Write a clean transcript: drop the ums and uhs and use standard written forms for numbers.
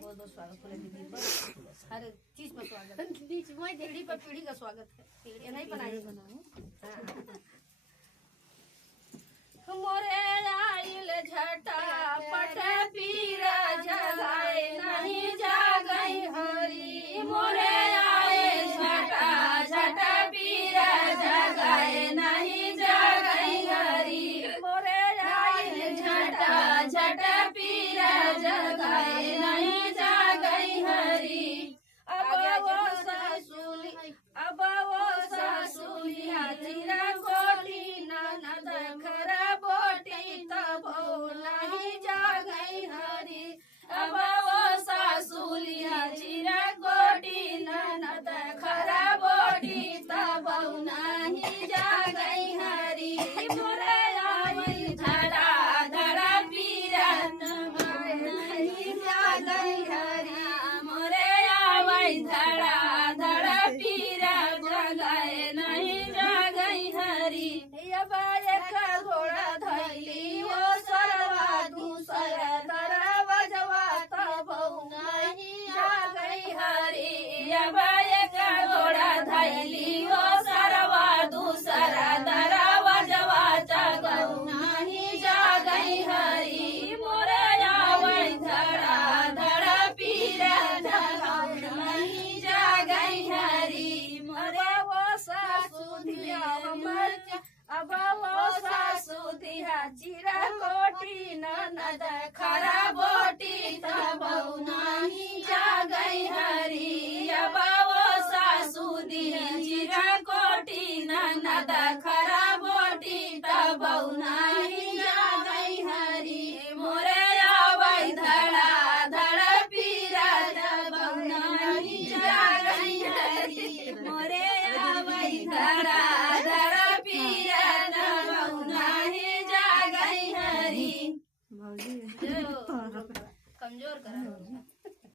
बहुत बहुत स्वागत है दीदी पर, हर चीज पर स्वागत है। पीढ़ी पर पीढ़ी का स्वागत है। पीढ़ी नहीं बनाई मोरे आइल झटा पट पीर जगाए नहीं जागई हरी। मोरे आइल झटा झटा पीर जगाए नहीं जागई हरी। मोरे आइल झटा झटा पीर जगाए नहीं जागई हरी। अब वो सासुली हाजिरा कोटी ननद खरा बोटी तब नहीं जागई हरी। अब वो सासुली हाजिरा कोटी ननद खरा बोटी तब नहीं जागई हरी। मोरे आई धड़ा धड़ा पीरा नहीं जागई हरी। मोरे आई धड़ा धड़ा पीरा जगाए नहीं जागई हरी। अब एक घोड़ा धैली वो सरवा दूसरा तरह बजवा तब नहीं जागई हरी। अब एक घोड़ा धैली वो सरवा दूसरा तरह बजवा तब नहीं जागई हरी। मोरे आवै धड़ा धड़ा पीरा जगाए नहीं जागई हरी। मोरे वो सासु धिया अब वो सासु धिया चिरा कोटी ननद खरा बोटी तब नहीं जागई हरी। अब वो सासु धिया चिरा कोटी ननद खरा बोटी तब नहीं जागई हरी। मोरे आवै धड़ा धड़ा पीरा तब नहीं जागई हरी। मोरे आवै धड़ा धड़ा पीरा तब नहीं जागई हरी। कमजोर करा